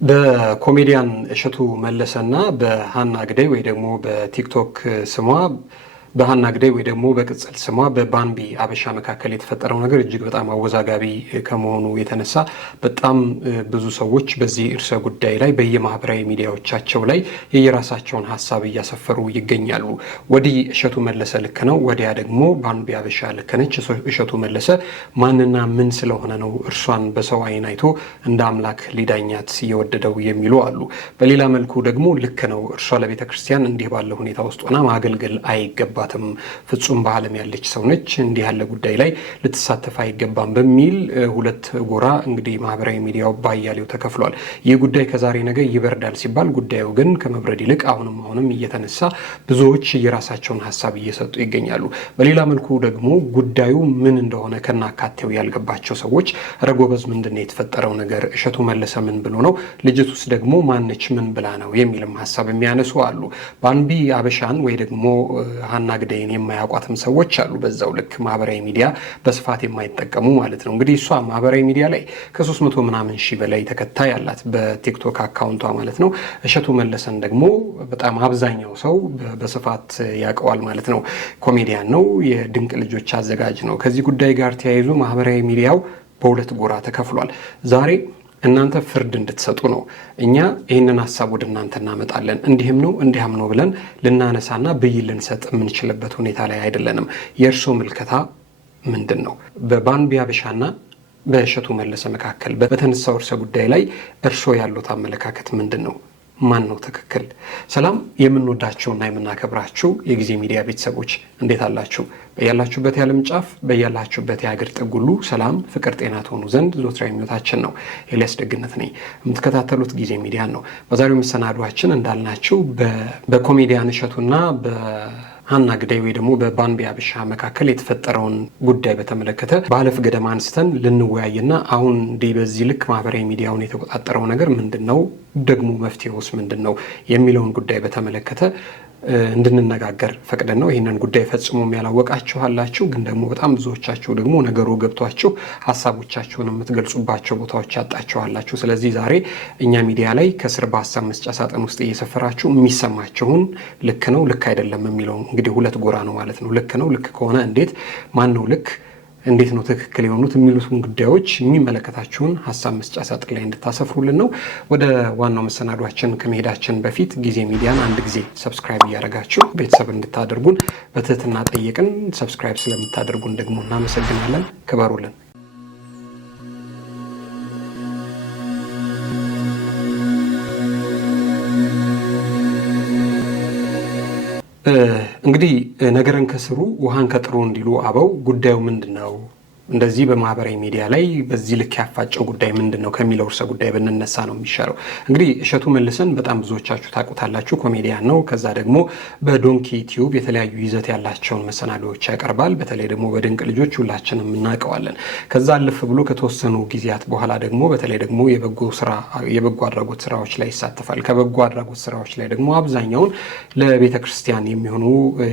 በኮሜዲያን እሸቱ መለሰና በሃና ግደይ ወይ ደግሞ በቲክቶክ ስሟ በሃና ግደይ ወይ ደግሞ በቅጽል ስሟ በባንቢ አበሻ መካከል የተፈጠረው ነገር እጅግ በጣም አወዛጋቢ ከመሆኑ የተነሳ በጣም ብዙ ሰዎች በዚህ እርሰ ጉዳይ ላይ በየማህበራዊ ሚዲያዎቻቸው ላይ የየራሳቸውን ሀሳብ እያሰፈሩ ይገኛሉ። ወዲህ እሸቱ መለሰ ልክ ነው፣ ወዲያ ደግሞ ባንቢ አበሻ ልክ ነች። እሸቱ መለሰ ማንና ምን ስለሆነ ነው እርሷን በሰው አይን አይቶ እንደ አምላክ ሊዳኛት የወደደው የሚሉ አሉ። በሌላ መልኩ ደግሞ ልክ ነው፣ እርሷ ለቤተ ክርስቲያን እንዲህ ባለ ሁኔታ ውስጥ ሆና ማገልገል አይገባ ፍጹም በዓለም ያለች ሰው ነች፣ እንዲህ ያለ ጉዳይ ላይ ልትሳተፍ አይገባም በሚል ሁለት ጎራ እንግዲህ ማህበራዊ ሚዲያው ባያሌው ተከፍሏል። ይህ ጉዳይ ከዛሬ ነገ ይበርዳል ሲባል ጉዳዩ ግን ከመብረድ ይልቅ አሁንም እየተነሳ ብዙዎች የራሳቸውን ሀሳብ እየሰጡ ይገኛሉ። በሌላ መልኩ ደግሞ ጉዳዩ ምን እንደሆነ ከናካቴው ያልገባቸው ሰዎች ረጎበዝ ምንድነው የተፈጠረው ነገር፣ እሸቱ መለሰ ምን ብሎ ነው፣ ልጅቱስ ደግሞ ማነች ምን ብላ ነው የሚልም ሀሳብ የሚያነሱ አሉ። ባንቢ አበሻን ወይ ደግሞ ሃና ግደይን የማያውቋትም ሰዎች አሉ። በዛው ልክ ማህበራዊ ሚዲያ በስፋት የማይጠቀሙ ማለት ነው። እንግዲህ እሷ ማህበራዊ ሚዲያ ላይ ከ300 ምናምን ሺህ በላይ ተከታይ ያላት በቲክቶክ አካውንቷ ማለት ነው። እሸቱ መለሰን ደግሞ በጣም አብዛኛው ሰው በስፋት ያውቀዋል ማለት ነው። ኮሜዲያን ነው፣ የድንቅ ልጆች አዘጋጅ ነው። ከዚህ ጉዳይ ጋር ተያይዞ ማህበራዊ ሚዲያው በሁለት ጎራ ተከፍሏል። ዛሬ እናንተ ፍርድ እንድትሰጡ ነው። እኛ ይህንን ሀሳብ ወደ እናንተ እናመጣለን። እንዲህም ነው እንዲህም ነው ብለን ልናነሳና ብይን ልንሰጥ የምንችልበት ሁኔታ ላይ አይደለንም። የእርሶ ምልከታ ምንድን ነው? በባንቢ አበሻና በእሸቱ መለሰ መካከል በተነሳው እርሰ ጉዳይ ላይ እርሶ ያሉት አመለካከት ምንድን ነው? ማን ነው ትክክል? ሰላም የምንወዳችሁና የምናከብራችሁ የጊዜ ሚዲያ ቤተሰቦች እንዴት አላችሁ? በያላችሁበት የዓለም ጫፍ በያላችሁበት የሀገር ጥግ ሁሉ ሰላም፣ ፍቅር፣ ጤና ትሆኑ ዘንድ ዘወትር ምኞታችን ነው። ኤልያስ ደግነት ነኝ። የምትከታተሉት ጊዜ ሚዲያ ነው። በዛሬው መሰናዷችን እንዳልናችሁ በኮሜዲያን እሸቱና ሃና ግደይ ወይ ደግሞ በባንቢ አበሻ መካከል የተፈጠረውን ጉዳይ በተመለከተ ባለፍ ገደማ አንስተን ልንወያይና አሁን እንዲህ በዚህ ልክ ማህበራዊ ሚዲያውን የተቆጣጠረው ነገር ምንድነው፣ ደግሞ መፍትሄውስ ምንድነው የሚለውን ጉዳይ በተመለከተ እንድንነጋገር ፈቅደን ነው። ይህንን ጉዳይ ፈጽሞ ያላወቃችሁ አላችሁ፣ ግን ደግሞ በጣም ብዙዎቻችሁ ደግሞ ነገሩ ገብቷችሁ ሀሳቦቻችሁን የምትገልጹባቸው ቦታዎች ያጣችኋላችሁ። ስለዚህ ዛሬ እኛ ሚዲያ ላይ ከስር በሀሳብ መስጫ ሳጥን ውስጥ እየሰፈራችሁ የሚሰማችሁን ልክ ነው ልክ አይደለም የሚለው እንግዲህ ሁለት ጎራ ነው ማለት ነው። ልክ ነው፣ ልክ ከሆነ እንዴት፣ ማን ነው ልክ፣ እንዴት ነው ትክክል የሆኑት የሚሉትን ጉዳዮች የሚመለከታችሁን ሀሳብ መስጫ ሳጥን ላይ እንድታሰፍሩልን ነው። ወደ ዋናው መሰናዷችን ከመሄዳችን በፊት ጊዜ ሚዲያን አንድ ጊዜ ሰብስክራይብ እያደረጋችሁ ቤተሰብ እንድታደርጉን በትህትና ጠየቅን። ሰብስክራይብ ስለምታደርጉን ደግሞ እናመሰግናለን። ክበሩልን። እንግዲህ ነገረን ከስሩ ውሃን ከጥሩ እንዲሉ አበው ጉዳዩ ምንድነው? እንደዚህ በማህበራዊ ሚዲያ ላይ በዚህ ልክ ያፋጨው ጉዳይ ምንድነው ከሚለው እርሰ ጉዳይ ብንነሳ ነው የሚሻለው። እንግዲህ እሸቱ መለሰን በጣም ብዙዎቻችሁ ታውቁታላችሁ። ኮሜዲያን ነው። ከዛ ደግሞ በዶንኪ ቲዩብ የተለያዩ ይዘት ያላቸውን መሰናዶዎች ያቀርባል። በተለይ ደግሞ በድንቅ ልጆች ሁላችንም እናውቀዋለን። ከዛ አለፍ ብሎ ከተወሰኑ ጊዜያት በኋላ ደግሞ በተለይ ደግሞ የበጎ አድራጎት ስራዎች ላይ ይሳተፋል። ከበጎ አድራጎት ስራዎች ላይ ደግሞ አብዛኛውን ለቤተ ክርስቲያን የሚሆኑ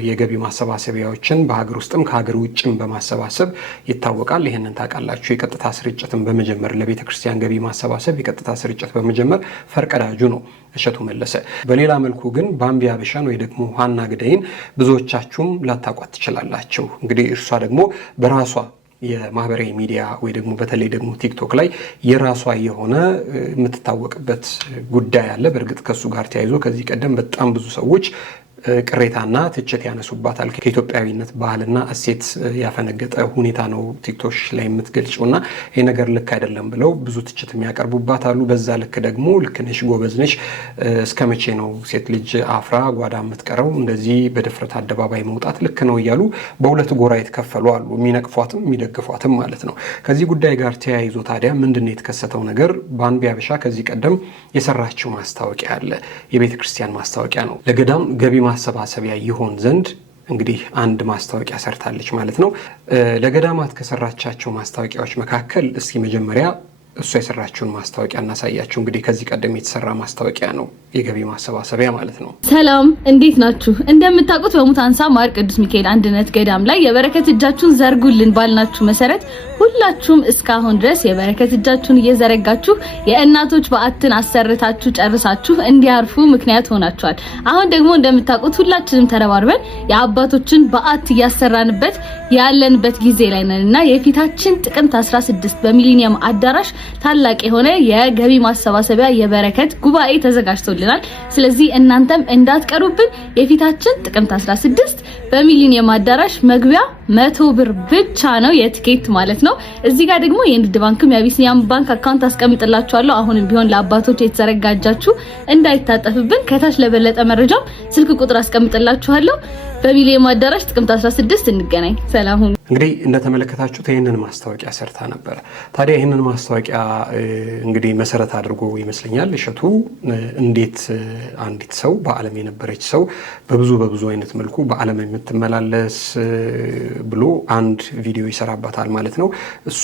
የገቢ ማሰባሰቢያዎችን በሀገር ውስጥም ከሀገር ውጭም በማሰባሰብ ይታወቃል። ይህንን ታውቃላችሁ። የቀጥታ ስርጭትን በመጀመር ለቤተ ክርስቲያን ገቢ ማሰባሰብ የቀጥታ ስርጭት በመጀመር ፈርቀዳጁ ነው እሸቱ መለሰ። በሌላ መልኩ ግን ባንቢ አበሻን ወይ ደግሞ ሃና ግደይን ብዙዎቻችሁም ላታውቋት ትችላላችሁ። እንግዲህ እርሷ ደግሞ በራሷ የማህበራዊ ሚዲያ ወይ ደግሞ በተለይ ደግሞ ቲክቶክ ላይ የራሷ የሆነ የምትታወቅበት ጉዳይ አለ። በእርግጥ ከሱ ጋር ተያይዞ ከዚህ ቀደም በጣም ብዙ ሰዎች ቅሬታና ትችት ያነሱባታል። ከኢትዮጵያዊነት ባህልና እሴት ያፈነገጠ ሁኔታ ነው ቲክቶክ ላይ የምትገልጪውና ይህ ነገር ልክ አይደለም ብለው ብዙ ትችት የሚያቀርቡባት አሉ። በዛ ልክ ደግሞ ልክ ነሽ፣ ጎበዝ ነሽ፣ እስከ መቼ ነው ሴት ልጅ አፍራ ጓዳ የምትቀረው? እንደዚህ በድፍረት አደባባይ መውጣት ልክ ነው እያሉ በሁለት ጎራ የተከፈሉ አሉ። የሚነቅፏትም የሚደግፏትም ማለት ነው። ከዚህ ጉዳይ ጋር ተያይዞ ታዲያ ምንድነው የተከሰተው ነገር? ባንቢ አበሻ ከዚህ ቀደም የሰራችው ማስታወቂያ አለ። የቤተ ክርስቲያን ማስታወቂያ ነው። ለገዳም ገቢ ማሰባሰቢያ ይሆን ዘንድ እንግዲህ አንድ ማስታወቂያ ሰርታለች ማለት ነው። ለገዳማት ከሰራቻቸው ማስታወቂያዎች መካከል እስኪ መጀመሪያ እሱ የሰራችውን ማስታወቂያ እናሳያችሁ። እንግዲህ ከዚህ ቀደም የተሰራ ማስታወቂያ ነው፣ የገቢ ማሰባሰቢያ ማለት ነው። ሰላም እንዴት ናችሁ? እንደምታውቁት በሙታንሳ ማር ቅዱስ ሚካኤል አንድነት ገዳም ላይ የበረከት እጃችሁን ዘርጉልን ባልናችሁ መሰረት ሁላችሁም እስካሁን ድረስ የበረከት እጃችሁን እየዘረጋችሁ የእናቶች በዓትን አሰርታችሁ ጨርሳችሁ እንዲያርፉ ምክንያት ሆናችኋል። አሁን ደግሞ እንደምታውቁት ሁላችንም ተረባርበን የአባቶችን በዓት እያሰራንበት ያለንበት ጊዜ ላይ ነንና የፊታችን ጥቅምት 16 በሚሊኒየም አዳራሽ ታላቅ የሆነ የገቢ ማሰባሰቢያ የበረከት ጉባኤ ተዘጋጅቶልናል። ስለዚህ እናንተም እንዳትቀሩብን። የፊታችን ጥቅምት 16 በሚሊኒየም አዳራሽ መግቢያ 100 ብር ብቻ ነው የቲኬት ማለት ነው። እዚህ ጋር ደግሞ የንግድ ባንክም የአቢሲኒያም ባንክ አካውንት አስቀምጥላችኋለሁ። አሁንም ቢሆን ለአባቶች የተዘረጋጃችሁ እንዳይታጠፍብን። ከታች ለበለጠ መረጃም ስልክ ቁጥር አስቀምጥላችኋለሁ። በሚሊኒየም አዳራሽ ጥቅምት 16 እንገናኝ። ሰላም ሁኑ። እንግዲህ እንደተመለከታችሁት ይሄንን ማስታወቂያ ሰርታ ነበር። ታዲያ ይሄንን ማስታወቂያ እንግዲህ መሰረት አድርጎ ይመስለኛል እሸቱ እንዴት አንዲት ሰው በዓለም የነበረች ሰው በብዙ አይነት መልኩ በዓለም የምትመላለስ ብሎ አንድ ቪዲዮ ይሰራባታል ማለት ነው። እሱ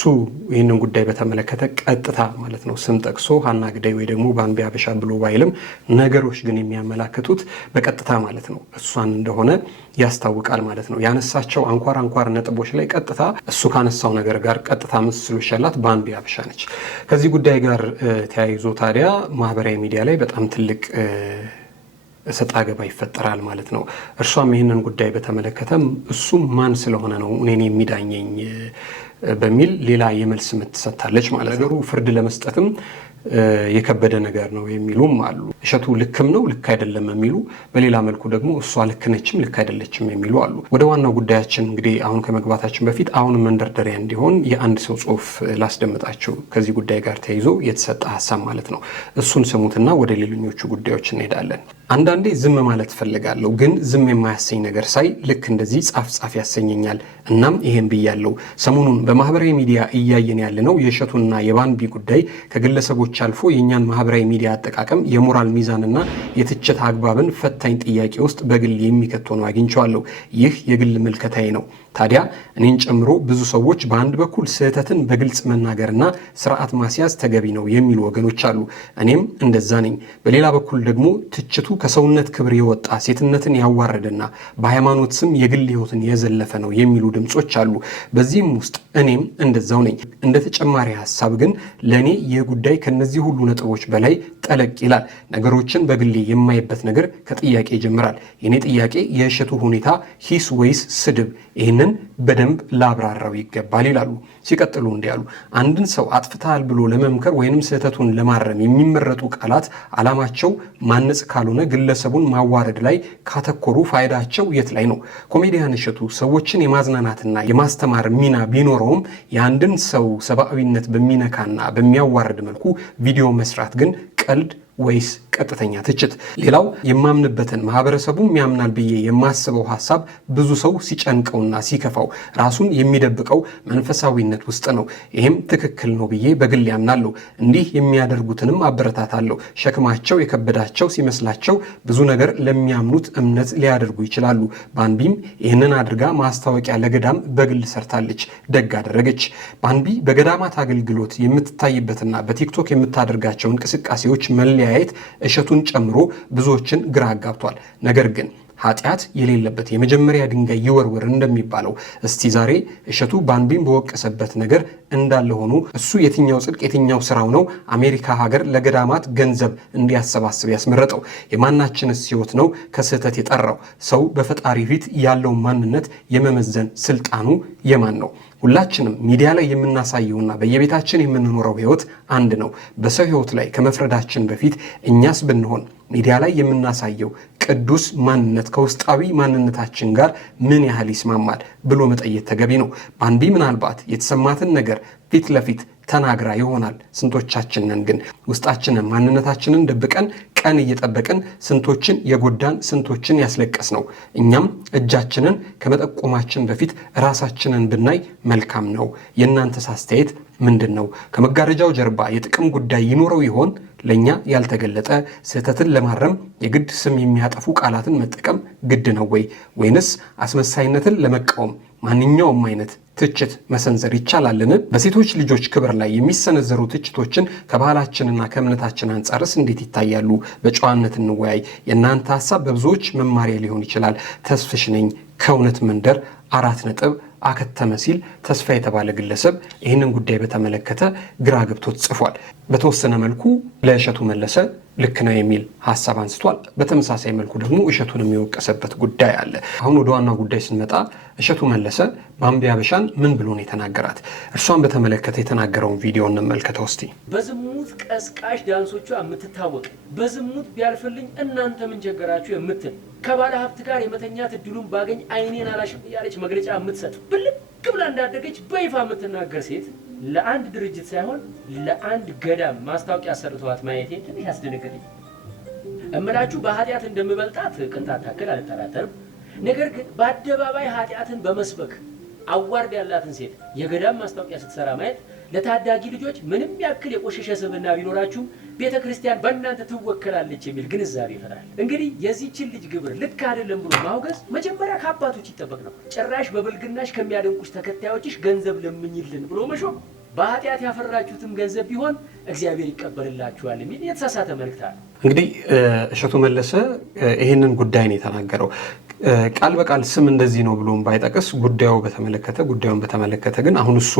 ይህንን ጉዳይ በተመለከተ ቀጥታ ማለት ነው ስም ጠቅሶ ሀና ግዳይ ወይ ደግሞ ባንቢ አበሻ ብሎ ባይልም ነገሮች ግን የሚያመላክቱት በቀጥታ ማለት ነው እሷን እንደሆነ ያስታውቃል ማለት ነው። ያነሳቸው አንኳር ነጥቦች ላይ ቀጥታ እሱ ካነሳው ነገር ጋር ቀጥታ ምስሎች ያላት ባንቢ አበሻ ነች። ከዚህ ጉዳይ ጋር ተያይዞ ታዲያ ማህበራዊ ሚዲያ ላይ በጣም ትልቅ ሰጣ ገባ ይፈጠራል ማለት ነው። እርሷም ይህንን ጉዳይ በተመለከተም እሱ ማን ስለሆነ ነው እኔን የሚዳኘኝ በሚል ሌላ የመልስ ምት ሰጥታለች ማለት ነው። ነገሩ ፍርድ ለመስጠትም የከበደ ነገር ነው የሚሉም አሉ። እሸቱ ልክም ነው ልክ አይደለም የሚሉ፣ በሌላ መልኩ ደግሞ እሷ ልክ ነችም ልክ አይደለችም የሚሉ አሉ። ወደ ዋናው ጉዳያችን እንግዲህ አሁን ከመግባታችን በፊት አሁን መንደርደሪያ እንዲሆን የአንድ ሰው ጽሁፍ ላስደምጣችሁ፣ ከዚህ ጉዳይ ጋር ተያይዞ የተሰጠ ሀሳብ ማለት ነው። እሱን ስሙትና ወደ ሌሎኞቹ ጉዳዮች እንሄዳለን። አንዳንዴ ዝም ማለት ፈልጋለሁ፣ ግን ዝም የማያሰኝ ነገር ሳይ ልክ እንደዚህ ጻፍ ያሰኘኛል። እናም ይሄን ብያለሁ። ሰሞኑን በማህበራዊ ሚዲያ እያየን ያለነው የእሸቱና የባንቢ ጉዳይ ከግለሰቦች አልፎ የእኛን ማህበራዊ ሚዲያ አጠቃቀም የሞራል ሚዛንና የትችት አግባብን ፈታኝ ጥያቄ ውስጥ በግል የሚከት ሆኖ አግኝቼዋለሁ። ይህ የግል ምልከታዬ ነው። ታዲያ እኔን ጨምሮ ብዙ ሰዎች በአንድ በኩል ስህተትን በግልጽ መናገርና ስርዓት ማስያዝ ተገቢ ነው የሚሉ ወገኖች አሉ። እኔም እንደዛ ነኝ። በሌላ በኩል ደግሞ ትችቱ ከሰውነት ክብር የወጣ ሴትነትን ያዋረደና በሃይማኖት ስም የግል ህይወትን የዘለፈ ነው የሚሉ ድምጾች አሉ። በዚህም ውስጥ እኔም እንደዛው ነኝ። እንደ ተጨማሪ ሀሳብ ግን ለእኔ ይህ ጉዳይ ከነዚህ ሁሉ ነጥቦች በላይ ጠለቅ ይላል። ነገሮችን በግሌ የማይበት ነገር ከጥያቄ ይጀምራል። የኔ ጥያቄ የእሸቱ ሁኔታ ሂስ ወይስ ስድብ? ይህንን በደንብ ላብራራው ይገባል ይላሉ። ሲቀጥሉ እንዲያሉ አንድን ሰው አጥፍተሃል ብሎ ለመምከር ወይንም ስህተቱን ለማረም የሚመረጡ ቃላት ዓላማቸው ማነጽ ካልሆነ ግለሰቡን ማዋረድ ላይ ካተኮሩ ፋይዳቸው የት ላይ ነው? ኮሜዲያን እሸቱ ሰዎችን የማዝናናትና የማስተማር ሚና ቢኖረውም የአንድን ሰው ሰብአዊነት በሚነካና በሚያዋርድ መልኩ ቪዲዮ መስራት ግን ቀልድ ወይስ ቀጥተኛ ትችት? ሌላው የማምንበትን ማህበረሰቡም ያምናል ብዬ የማስበው ሐሳብ ብዙ ሰው ሲጨንቀውና ሲከፋው ራሱን የሚደብቀው መንፈሳዊነት ውስጥ ነው። ይሄም ትክክል ነው ብዬ በግል ያምናለሁ። እንዲህ የሚያደርጉትንም አበረታታለሁ። ሸክማቸው የከበዳቸው ሲመስላቸው ብዙ ነገር ለሚያምኑት እምነት ሊያደርጉ ይችላሉ። ባንቢም ይህንን አድርጋ ማስታወቂያ ለገዳም በግል ሰርታለች። ደግ አደረገች። ባንቢ በገዳማት አገልግሎት የምትታይበትና በቲክቶክ የምታደርጋቸው እንቅስቃሴዎች መለያየት እሸቱን ጨምሮ ብዙዎችን ግራ አጋብቷል። ነገር ግን ኃጢአት የሌለበት የመጀመሪያ ድንጋይ ይወርወር እንደሚባለው እስቲ ዛሬ እሸቱ ባንቢን በወቀሰበት ነገር እንዳለ ሆኖ እሱ የትኛው ጽድቅ የትኛው ስራው ነው አሜሪካ ሀገር ለገዳማት ገንዘብ እንዲያሰባስብ ያስመረጠው? የማናችንስ ሕይወት ነው ከስህተት የጠራው? ሰው በፈጣሪ ፊት ያለው ማንነት የመመዘን ስልጣኑ የማን ነው? ሁላችንም ሚዲያ ላይ የምናሳየውና በየቤታችን የምንኖረው ሕይወት አንድ ነው። በሰው ሕይወት ላይ ከመፍረዳችን በፊት እኛስ ብንሆን ሚዲያ ላይ የምናሳየው ቅዱስ ማንነት ከውስጣዊ ማንነታችን ጋር ምን ያህል ይስማማል ብሎ መጠየቅ ተገቢ ነው። ባንቢ ምናልባት የተሰማትን ነገር ፊት ለፊት ተናግራ ይሆናል። ስንቶቻችንን ግን ውስጣችንን ማንነታችንን ደብቀን ቀን እየጠበቅን ስንቶችን የጎዳን ስንቶችን ያስለቀስ ነው። እኛም እጃችንን ከመጠቆማችን በፊት ራሳችንን ብናይ መልካም ነው። የእናንተስ አስተያየት ምንድን ነው? ከመጋረጃው ጀርባ የጥቅም ጉዳይ ይኖረው ይሆን? ለኛ ያልተገለጠ ስህተትን ለማረም የግድ ስም የሚያጠፉ ቃላትን መጠቀም ግድ ነው ወይ? ወይንስ አስመሳይነትን ለመቃወም ማንኛውም አይነት ትችት መሰንዘር ይቻላልን? በሴቶች ልጆች ክብር ላይ የሚሰነዘሩ ትችቶችን ከባህላችንና ከእምነታችን አንጻርስ እንዴት ይታያሉ? በጨዋነት እንወያይ። የእናንተ ሀሳብ በብዙዎች መማሪያ ሊሆን ይችላል። ተስፍሽ ነኝ ከእውነት መንደር 4 ነጥብ አከተመ ሲል ተስፋ የተባለ ግለሰብ ይህንን ጉዳይ በተመለከተ ግራ ገብቶት ጽፏል። በተወሰነ መልኩ ለእሸቱ መለሰ ልክ ነው የሚል ሀሳብ አንስቷል። በተመሳሳይ መልኩ ደግሞ እሸቱን የሚወቀሰበት ጉዳይ አለ። አሁን ወደ ዋናው ጉዳይ ስንመጣ እሸቱ መለሰ ባምቢ አበሻን ምን ብሎ ነው የተናገራት? እርሷን በተመለከተ የተናገረውን ቪዲዮ እንመልከተው እስቲ። በዝሙት ቀስቃሽ ዳንሶቿ የምትታወቅ በዝሙት ቢያልፍልኝ እናንተ ምን ቸገራችሁ የምትል ከባለ ሀብት ጋር የመተኛት እድሉን ባገኝ አይኔን አላሽም ያለች መግለጫ የምትሰጥ ብልቅ ብላ እንዳደገች በይፋ የምትናገር ሴት ለአንድ ድርጅት ሳይሆን ለአንድ ገዳም ማስታወቂያ ሰርተዋት ማየቴ ትንሽ ያስደነገጠኝ። እምላችሁ በኃጢአት እንደምበልጣት ቅንጣት ታክል አልጠራጠርም። ነገር ግን በአደባባይ ኃጢአትን በመስበክ አዋርድ ያላትን ሴት የገዳም ማስታወቂያ ስትሰራ ማየት ለታዳጊ ልጆች ምንም ያክል የቆሸሸ ስብዕና ቢኖራችሁ ቤተ ክርስቲያን በእናንተ ትወከላለች የሚል ግንዛቤ ይፈጥራል። እንግዲህ የዚህችን ልጅ ግብር ልክ አይደለም ብሎ ማውገዝ መጀመሪያ ከአባቶች ይጠበቅ ነው። ጭራሽ በብልግናሽ ከሚያደንቁሽ ተከታዮችሽ ገንዘብ ለምኝልን ብሎ መሾም በኃጢአት ያፈራችሁትም ገንዘብ ቢሆን እግዚአብሔር ይቀበልላችኋል የሚል የተሳሳተ መልእክት አለ። እንግዲህ እሸቱ መለሰ ይህንን ጉዳይ ነው የተናገረው። ቃል በቃል ስም እንደዚህ ነው ብሎም ባይጠቅስ ጉዳዩን በተመለከተ ግን አሁን እሱ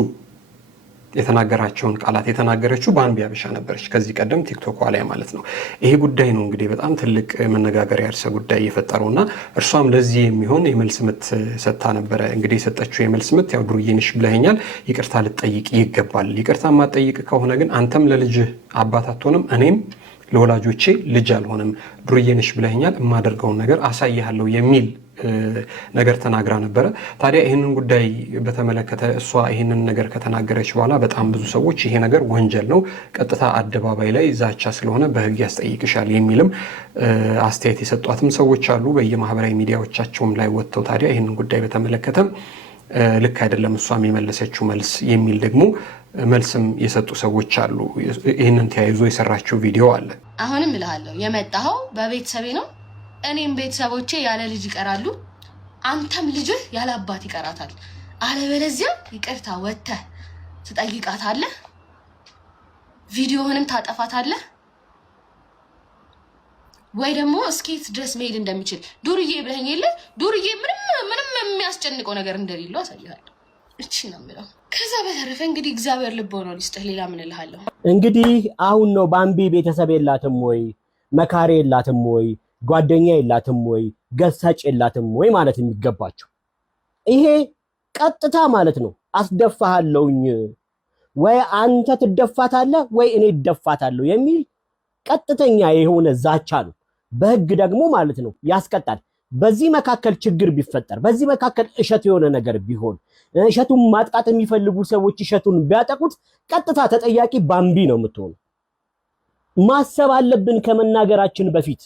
የተናገራቸውን ቃላት የተናገረችው ባምቢ አበሻ ነበረች፣ ከዚህ ቀደም ቲክቶክ ላይ ማለት ነው። ይሄ ጉዳይ ነው እንግዲህ በጣም ትልቅ መነጋገሪያ ርዕሰ ጉዳይ የፈጠረውና እርሷም ለዚህ የሚሆን የመልስ ምት ሰጥታ ነበረ። እንግዲህ የሰጠችው የመልስ ምት ያው ዱርዬ ነሽ ብለኸኛል፣ ይቅርታ ልትጠይቅ ይገባል። ይቅርታ ማትጠይቅ ከሆነ ግን አንተም ለልጅህ አባት አትሆንም፣ እኔም ለወላጆቼ ልጅ አልሆንም። ዱርዬ ነሽ ብለኸኛል፣ የማደርገውን ነገር አሳይሃለሁ የሚል ነገር ተናግራ ነበረ። ታዲያ ይህንን ጉዳይ በተመለከተ እሷ ይህንን ነገር ከተናገረች በኋላ በጣም ብዙ ሰዎች ይሄ ነገር ወንጀል ነው፣ ቀጥታ አደባባይ ላይ ዛቻ ስለሆነ በሕግ ያስጠይቅሻል የሚልም አስተያየት የሰጧትም ሰዎች አሉ። በየማህበራዊ ሚዲያዎቻቸውም ላይ ወጥተው ታዲያ ይህንን ጉዳይ በተመለከተ ልክ አይደለም እሷም የመለሰችው መልስ የሚል ደግሞ መልስም የሰጡ ሰዎች አሉ። ይህንን ተያይዞ የሰራችው ቪዲዮ አለ። አሁንም እልሃለሁ የመጣኸው በቤተሰቤ ነው። እኔም ቤተሰቦቼ ያለ ልጅ ይቀራሉ፣ አንተም ልጅህ ያለ አባት ይቀራታል። አለበለዚያ ይቅርታ ወጥተህ ትጠይቃታለህ፣ ቪዲዮህንም ታጠፋታለህ፣ ወይ ደግሞ እስኬት ድረስ መሄድ እንደሚችል ዱርዬ ብለኸኝ የለ ዱርዬ ምንም የሚያስጨንቀው ነገር እንደሌለው አሳይሃለሁ። እቺ ነው የምለው። ከዛ በተረፈ እንግዲህ እግዚአብሔር ልቦናው ይስጥህ። ሌላ ምን እልሃለሁ? እንግዲህ አሁን ነው ባምቢ ቤተሰብ የላትም ወይ መካሪ የላትም ወይ ጓደኛ የላትም ወይ ገሳጭ የላትም ወይ ማለት የሚገባቸው። ይሄ ቀጥታ ማለት ነው አስደፋሃለሁኝ፣ ወይ አንተ ትደፋታለህ ወይ እኔ እደፋታለሁ የሚል ቀጥተኛ የሆነ ዛቻ ነው። በህግ ደግሞ ማለት ነው ያስቀጣል። በዚህ መካከል ችግር ቢፈጠር፣ በዚህ መካከል እሸት የሆነ ነገር ቢሆን፣ እሸቱን ማጥቃት የሚፈልጉ ሰዎች እሸቱን ቢያጠቁት ቀጥታ ተጠያቂ ባምቢ ነው የምትሆነው። ማሰብ አለብን፣ ከመናገራችን በፊት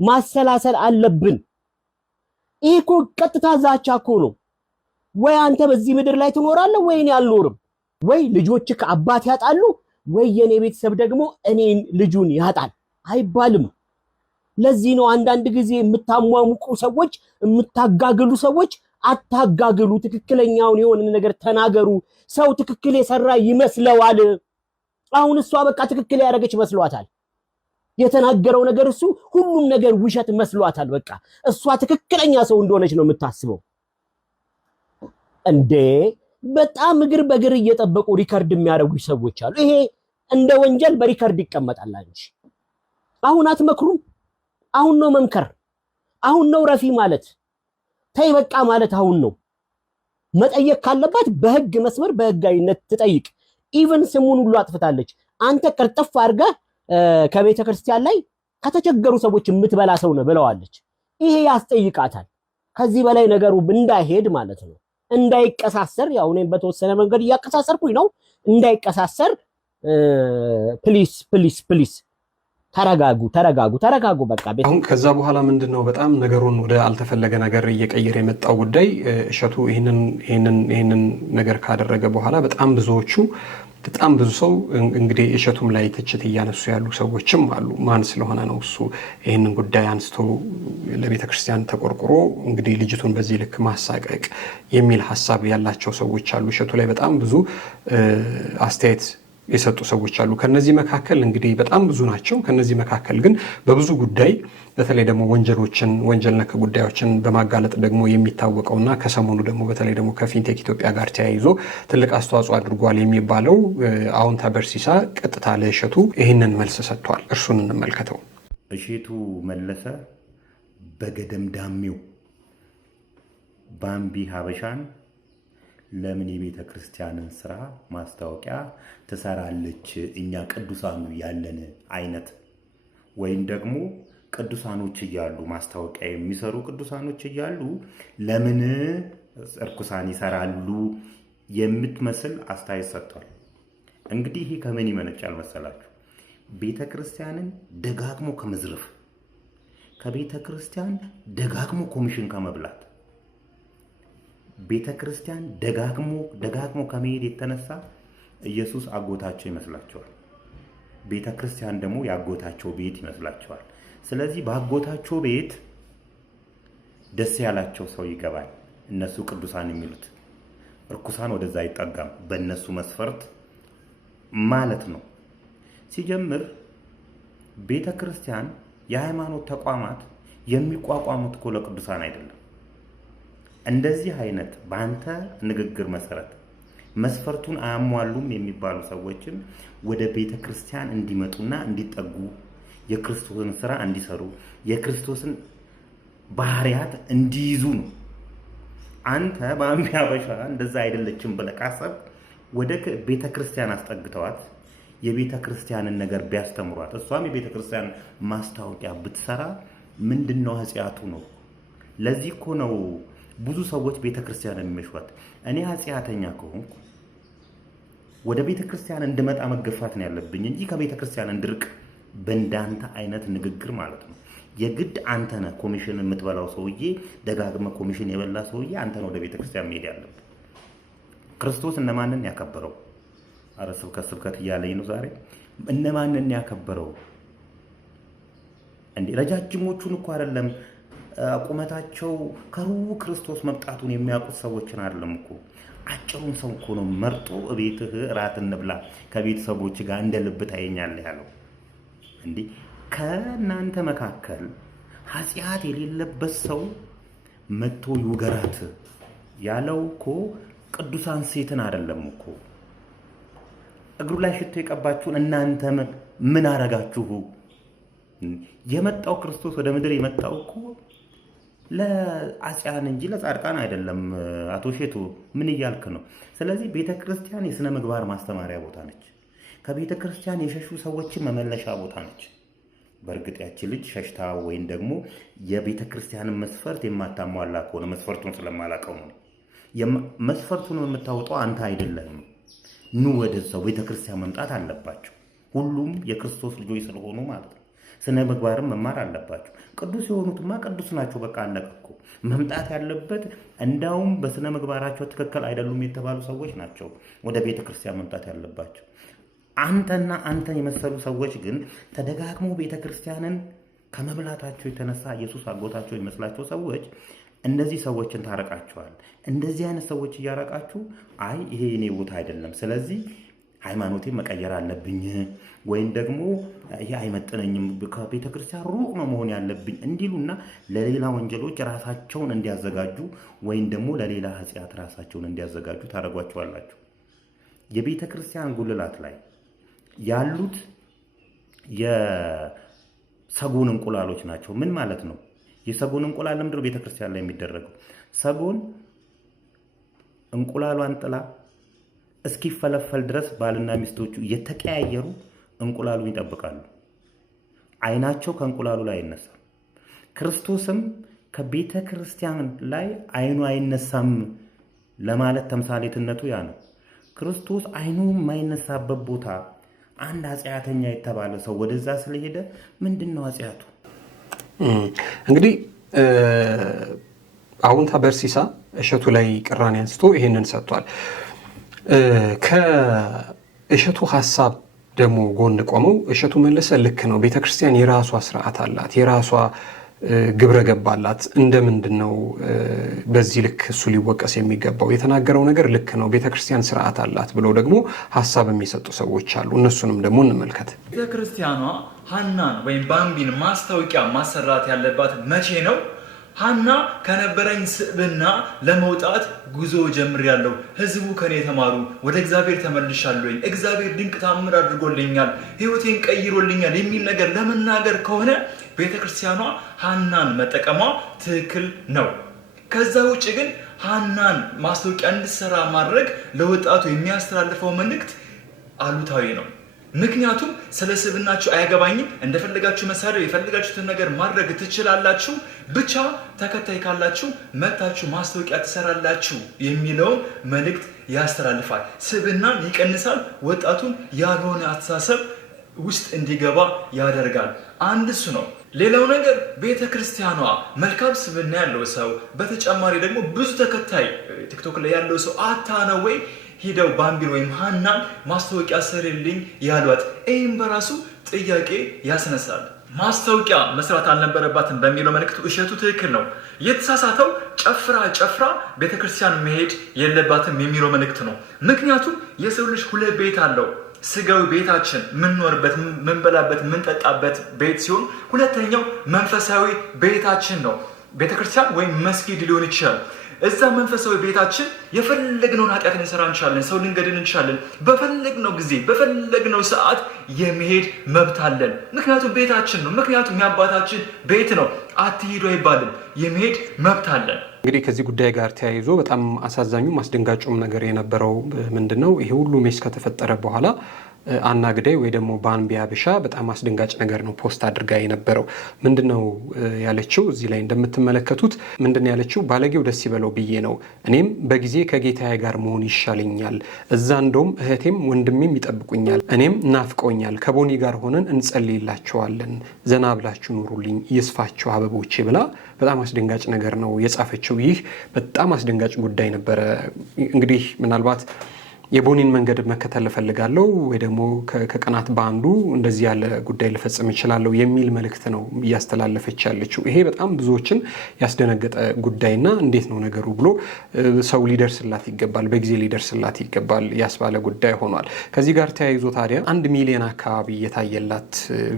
ማሰላሰል አለብን። ይሄ እኮ ቀጥታ ዛቻ እኮ ነው። ወይ አንተ በዚህ ምድር ላይ ትኖራለህ ወይ እኔ አልኖርም፣ ወይ ልጆች ከአባት ያጣሉ ወይ የኔ ቤተሰብ ደግሞ እኔን ልጁን ያጣል አይባልም። ለዚህ ነው አንዳንድ ጊዜ የምታሟሙቁ ሰዎች፣ የምታጋግሉ ሰዎች አታጋግሉ፣ ትክክለኛውን የሆነ ነገር ተናገሩ። ሰው ትክክል የሰራ ይመስለዋል። አሁን እሷ በቃ ትክክል ያደረገች መስሏታል። የተናገረው ነገር እሱ ሁሉም ነገር ውሸት መስሏታል። በቃ እሷ ትክክለኛ ሰው እንደሆነች ነው የምታስበው። እንዴ በጣም እግር በእግር እየጠበቁ ሪከርድ የሚያደርጉ ሰዎች አሉ። ይሄ እንደ ወንጀል በሪከርድ ይቀመጣል እንጂ አሁን አትመክሩም? አሁን ነው መምከር፣ አሁን ነው ረፊ ማለት፣ ተይ በቃ ማለት አሁን ነው። መጠየቅ ካለባት በህግ መስመር በህጋዊነት ትጠይቅ። ኢቭን ስሙን ሁሉ አጥፍታለች። አንተ ቅርጥፍ አድርገህ ከቤተ ክርስቲያን ላይ ከተቸገሩ ሰዎች የምትበላ ሰው ነው ብለዋለች። ይሄ ያስጠይቃታል። ከዚህ በላይ ነገሩ እንዳይሄድ ማለት ነው፣ እንዳይቀሳሰር። ያው እኔም በተወሰነ መንገድ እያቀሳሰርኩኝ ነው። እንዳይቀሳሰር ፕሊስ ፕሊስ ፕሊስ ተረጋጉ። በቃ አሁን ከዛ በኋላ ምንድነው በጣም ነገሩን ወደ አልተፈለገ ነገር እየቀየረ የመጣው ጉዳይ እሸቱ ይሄንን ነገር ካደረገ በኋላ በጣም ብዙዎቹ በጣም ብዙ ሰው እንግዲህ እሸቱም ላይ ትችት እያነሱ ያሉ ሰዎችም አሉ። ማን ስለሆነ ነው እሱ ይህንን ጉዳይ አንስቶ ለቤተ ክርስቲያን ተቆርቁሮ እንግዲህ ልጅቱን በዚህ ልክ ማሳቀቅ የሚል ሀሳብ ያላቸው ሰዎች አሉ። እሸቱ ላይ በጣም ብዙ አስተያየት የሰጡ ሰዎች አሉ። ከነዚህ መካከል እንግዲህ በጣም ብዙ ናቸው። ከነዚህ መካከል ግን በብዙ ጉዳይ በተለይ ደግሞ ወንጀል ነክ ጉዳዮችን በማጋለጥ ደግሞ የሚታወቀውና ከሰሞኑ ደግሞ በተለይ ደግሞ ከፊንቴክ ኢትዮጵያ ጋር ተያይዞ ትልቅ አስተዋጽኦ አድርጓል የሚባለው አዎንታ በርሲሳ ቀጥታ ለእሸቱ ይህንን መልስ ሰጥቷል። እርሱን እንመልከተው። እሸቱ መለሰ በገደምዳሜው ባምቢ ሀበሻን ለምን የቤተ ክርስቲያንን ስራ ማስታወቂያ ትሰራለች? እኛ ቅዱሳኑ ያለን አይነት ወይም ደግሞ ቅዱሳኖች እያሉ ማስታወቂያ የሚሰሩ ቅዱሳኖች እያሉ ለምን እርኩሳን ይሰራሉ የምትመስል አስተያየት ሰጥቷል። እንግዲህ ይሄ ከምን ይመነጫል መሰላችሁ? ቤተ ክርስቲያንን ደጋግሞ ከመዝረፍ፣ ከቤተ ክርስቲያን ደጋግሞ ኮሚሽን ከመብላት፣ ቤተ ክርስቲያን ደጋግሞ ከመሄድ የተነሳ ኢየሱስ አጎታቸው ይመስላቸዋል። ቤተ ክርስቲያን ደግሞ ያጎታቸው ቤት ይመስላቸዋል። ስለዚህ በአጎታቸው ቤት ደስ ያላቸው ሰው ይገባል። እነሱ ቅዱሳን የሚሉት እርኩሳን ወደዛ አይጠጋም፣ በእነሱ መስፈርት ማለት ነው። ሲጀምር ቤተ ክርስቲያን የሃይማኖት ተቋማት የሚቋቋሙት እኮ ለቅዱሳን አይደለም። እንደዚህ አይነት በአንተ ንግግር መሰረት መስፈርቱን አያሟሉም የሚባሉ ሰዎችም ወደ ቤተ ክርስቲያን እንዲመጡና እንዲጠጉ የክርስቶስን ስራ እንዲሰሩ የክርስቶስን ባህሪያት እንዲይዙ ነው። አንተ ባምቢ ሀበሻ እንደዛ አይደለችም ብለህ ካሰብክ ወደ ቤተ ክርስቲያን አስጠግተዋት የቤተ ክርስቲያንን ነገር ቢያስተምሯት እሷም የቤተ ክርስቲያን ማስታወቂያ ብትሰራ ምንድነው ኃጢአቱ ነው? ለዚህ እኮ ነው ብዙ ሰዎች ቤተ ክርስቲያን የሚመሽዋት። እኔ ኃጢአተኛ ከሆንኩ ወደ ቤተ ክርስቲያን እንድመጣ መገፋት ነው ያለብኝ እንጂ ከቤተ ክርስቲያን እንድርቅ በእንዳንተ አይነት ንግግር ማለት ነው። የግድ አንተ ነህ ኮሚሽን የምትበላው ሰውዬ፣ ደጋግመ ኮሚሽን የበላ ሰውዬ አንተ ነው ወደ ቤተ ክርስቲያን መሄድ ያለብህ። ክርስቶስ እነማንን ያከበረው? አረ ስብከት እያለኝ ነው ዛሬ። እነማንን ያከበረው እንዴ? ረጃጅሞቹን እኮ አይደለም ቁመታቸው ከሩቅ ክርስቶስ መምጣቱን የሚያውቁት ሰዎችን አይደለም እኮ አጭሩን ሰው እኮ ነው መርጦ እቤትህ እራት እንብላ ከቤተሰቦች ጋር እንደ ልብ ታየኛለህ ያለው። እንዴ ከእናንተ መካከል ኃጢአት የሌለበት ሰው መጥቶ ይውገራት ያለው እኮ ቅዱሳን ሴትን አይደለም እኮ። እግሩ ላይ ሽቶ የቀባችሁን እናንተ ምን አረጋችሁ? የመጣው ክርስቶስ ወደ ምድር የመጣው እኮ ለአጽያን እንጂ ለጻድቃን አይደለም። አቶ ሼቱ ምን እያልክ ነው? ስለዚህ ቤተክርስቲያን የሥነ ምግባር ማስተማሪያ ቦታ ነች። ከቤተክርስቲያን የሸሹ ሰዎችን መመለሻ ቦታ ነች። በእርግጥ ያቺ ልጅ ሸሽታ ወይም ደግሞ የቤተክርስቲያንን መስፈርት የማታሟላ ከሆነ መስፈርቱን ስለማላውቀው ነው። መስፈርቱን የምታወጣው አንተ አይደለም። ኑ ወደዛው ቤተክርስቲያን መምጣት አለባቸው። ሁሉም የክርስቶስ ልጆች ስለሆኑ ማለት ነው። ስነ ምግባርም መማር አለባቸው። ቅዱስ የሆኑትማ ቅዱስ ናቸው። በቃ አለቀ እኮ። መምጣት ያለበት እንዳውም በስነ ምግባራቸው ትክክል አይደሉም የተባሉ ሰዎች ናቸው ወደ ቤተ ክርስቲያን መምጣት ያለባቸው። አንተና አንተን የመሰሉ ሰዎች ግን ተደጋግሞ ቤተ ክርስቲያንን ከመብላታቸው የተነሳ ኢየሱስ አጎታቸው የሚመስላቸው ሰዎች እንደዚህ ሰዎችን ታረቃቸዋል። እንደዚህ አይነት ሰዎች እያረቃችሁ አይ ይሄ የኔ ቦታ አይደለም፣ ስለዚህ ሃይማኖቴን መቀየር አለብኝ ወይም ደግሞ ይሄ አይመጥነኝም፣ ከቤተ ክርስቲያን ሩቅ ነው መሆን ያለብኝ እንዲሉና ለሌላ ወንጀሎች ራሳቸውን እንዲያዘጋጁ ወይም ደግሞ ለሌላ ኃጢአት ራሳቸውን እንዲያዘጋጁ ታረጓቸዋላችሁ። የቤተ ክርስቲያን ጉልላት ላይ ያሉት የሰጎን እንቁላሎች ናቸው። ምን ማለት ነው? የሰጎን እንቁላል ለምንድን ነው ቤተ ክርስቲያን ላይ የሚደረገው? ሰጎን እንቁላሏን ጥላ እስኪፈለፈል ድረስ ባልና ሚስቶቹ እየተቀያየሩ እንቁላሉን ይጠብቃሉ። አይናቸው ከእንቁላሉ ላይ አይነሳም። ክርስቶስም ከቤተ ክርስቲያን ላይ አይኑ አይነሳም ለማለት ተምሳሌትነቱ ያ ነው። ክርስቶስ አይኑ የማይነሳበት ቦታ አንድ ኃጢአተኛ የተባለ ሰው ወደዛ ስለሄደ ምንድነው ኃጢአቱ? እንግዲህ አዎንታ በርሲሳ እሸቱ ላይ ቅራኔ አንስቶ ይሄንን ሰጥቷል። እሸቱ ሀሳብ ደግሞ ጎን ቆመው እሸቱ መለሰ ልክ ነው፣ ቤተክርስቲያን የራሷ ስርዓት አላት፣ የራሷ ግብረ ገብ አላት፣ እንደምንድን ነው በዚህ ልክ እሱ ሊወቀስ የሚገባው? የተናገረው ነገር ልክ ነው፣ ቤተክርስቲያን ስርዓት አላት ብለው ደግሞ ሀሳብ የሚሰጡ ሰዎች አሉ። እነሱንም ደግሞ እንመልከት። ቤተክርስቲያኗ ሀናን ወይም ባምቢን ማስታወቂያ ማሰራት ያለባት መቼ ነው? ሀና ከነበረኝ ስብዕና ለመውጣት ጉዞ ጀምሬያለሁ፣ ህዝቡ ከኔ ተማሩ፣ ወደ እግዚአብሔር ተመልሻለሁ፣ እግዚአብሔር ድንቅ ታምር አድርጎልኛል፣ ህይወቴን ቀይሮልኛል የሚል ነገር ለመናገር ከሆነ ቤተክርስቲያኗ ሀናን መጠቀሟ ትክክል ነው። ከዛ ውጭ ግን ሀናን ማስታወቂያ እንድትሰራ ማድረግ ለወጣቱ የሚያስተላልፈው መልእክት አሉታዊ ነው። ምክንያቱም ስለ ስብዕናችሁ አያገባኝም፣ እንደፈለጋችሁ መሳደብ፣ የፈለጋችሁትን ነገር ማድረግ ትችላላችሁ፣ ብቻ ተከታይ ካላችሁ መታችሁ ማስታወቂያ ትሰራላችሁ የሚለውን መልእክት ያስተላልፋል። ስብዕናን ይቀንሳል፣ ወጣቱን ያልሆነ አስተሳሰብ ውስጥ እንዲገባ ያደርጋል። አንድ እሱ ነው። ሌላው ነገር ቤተ ክርስቲያኗ መልካም ስብዕና ያለው ሰው በተጨማሪ ደግሞ ብዙ ተከታይ ቲክቶክ ላይ ያለው ሰው አታ ነው ወይ ሂደው ባምቢን ወይም ሀናን ማስታወቂያ ስሪልኝ ያሏት? ይህም በራሱ ጥያቄ ያስነሳል። ማስታወቂያ መስራት አልነበረባትም በሚለው መልእክቱ እሸቱ ትክክል ነው። የተሳሳተው ጨፍራ ቤተክርስቲያን መሄድ የለባትም የሚለው መልእክት ነው። ምክንያቱም የሰው ልጅ ሁለት ቤት አለው። ስጋዊ ቤታችን ምንኖርበት፣ ምንበላበት፣ ምንጠጣበት ቤት ሲሆን ሁለተኛው መንፈሳዊ ቤታችን ነው። ቤተክርስቲያን ወይም መስጊድ ሊሆን ይችላል። እዛ መንፈሳዊ ቤታችን የፈለግነውን ኃጢአት ልንሰራ እንችላለን፣ ሰው ልንገድል እንችላለን። በፈለግነው ጊዜ በፈለግነው ሰዓት የመሄድ መብት አለን። ምክንያቱም ቤታችን ነው። ምክንያቱም የአባታችን ቤት ነው። አትሂዱ አይባልም። የመሄድ መብት አለን። እንግዲህ ከዚህ ጉዳይ ጋር ተያይዞ በጣም አሳዛኙም አስደንጋጩም ነገር የነበረው ምንድን ነው? ይሄ ሁሉ ሜስ ከተፈጠረ በኋላ አና ግዳይ ወይ ደግሞ ባምቢ አበሻ በጣም አስደንጋጭ ነገር ነው ፖስት አድርጋ የነበረው። ምንድነው ያለችው? እዚህ ላይ እንደምትመለከቱት ምንድነው ያለችው? ባለጌው ደስ ይበለው ብዬ ነው። እኔም በጊዜ ከጌታዬ ጋር መሆን ይሻለኛል። እዛ እንደውም እህቴም ወንድሜም ይጠብቁኛል። እኔም ናፍቆኛል። ከቦኒ ጋር ሆነን እንጸልይላቸዋለን። ዘና ብላችሁ ኑሩልኝ፣ ይስፋችሁ አበቦቼ ብላ በጣም አስደንጋጭ ነገር ነው የጻፈችው። ይህ በጣም አስደንጋጭ ጉዳይ ነበረ። እንግዲህ ምናልባት የቦኒን መንገድ መከተል እፈልጋለሁ ወይ ደግሞ ከቀናት በአንዱ እንደዚህ ያለ ጉዳይ ልፈጽም እችላለሁ የሚል መልእክት ነው እያስተላለፈች ያለችው። ይሄ በጣም ብዙዎችን ያስደነገጠ ጉዳይና እንዴት ነው ነገሩ ብሎ ሰው ሊደርስላት ይገባል፣ በጊዜ ሊደርስላት ይገባል ያስባለ ጉዳይ ሆኗል። ከዚህ ጋር ተያይዞ ታዲያ 1 ሚሊዮን አካባቢ የታየላት